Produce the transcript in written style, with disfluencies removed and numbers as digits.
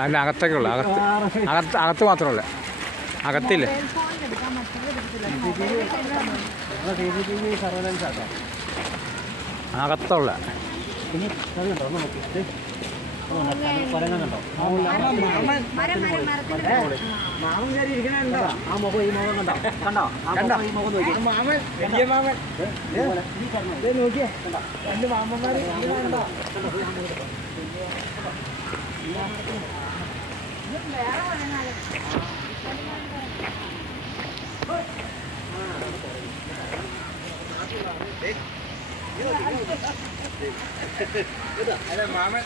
അതിൻ്റെ അകത്തൊക്കെ ഉള്ളു, അകത്ത് മാത്രമല്ല, അകത്തില്ലേ അകത്തുള്ള മാമൻ കയറി ഇരിക്കണോ? ആ മുഖം ഈ മുഖം കണ്ടോ? കണ്ടോ? കണ്ടോ? ഈ മുഖം നോക്കി മാമൻ, വലിയ മാമൻ നോക്കിയേ, രണ്ട് മാമന്മാര് കണ്ടോ? മാമൻ